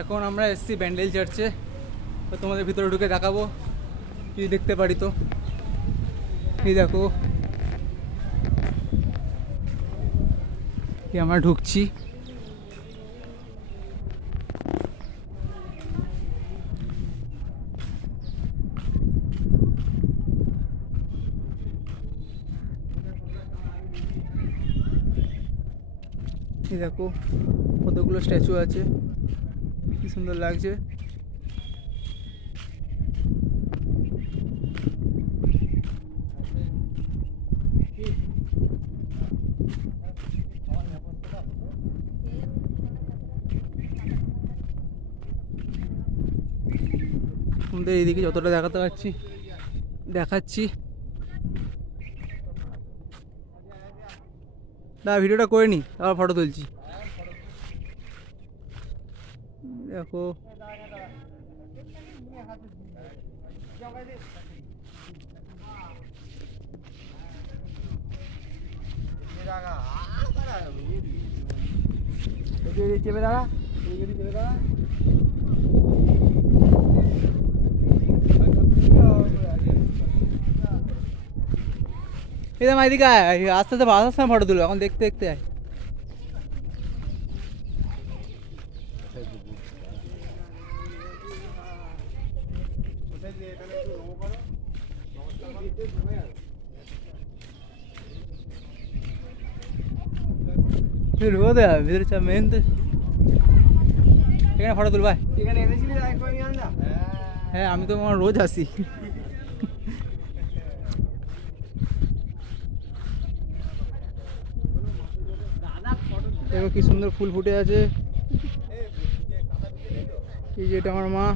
এখন আমরা এসেছি ব্যান্ডেল চার্চে, তো তোমাদের ভিতরে ঢুকে দেখাবো যদি দেখতে পারি। তো এই দেখো কি আমরা ঢুকছি। এই দেখো কতগুলো স্ট্যাচু আছে, কি সুন্দর লাগছে। আমাদের এইদিকে যতটা দেখাতে পারছি দেখাচ্ছি। না ভিডিওটা করে নি, আবার ফটো তুলছি। দেখো চেপে দাঁড়া, চেপে দাঁড়া। এই এদিকে আয়, আস্তে আস্তে আসার সময় ফটো তুলবো, এখন দেখতে দেখতে আয়। রোদে ভিতরে চা মেন তো এখানে ফটো তুলবাই। হ্যাঁ আমি তো আমার রোজ আসি। দেখো কি সুন্দর ফুল ফুটে আছে। এই যে এটা আমার মা,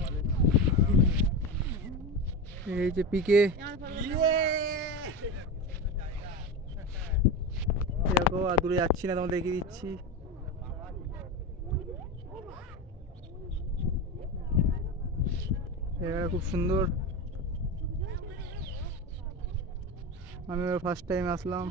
এই যে পিকে। দেখো আর দূরে যাচ্ছি না, তোমাদের দেখিয়ে দিচ্ছি। জায়গাটা খুব সুন্দর, আমি ফার্স্ট টাইম আসলাম।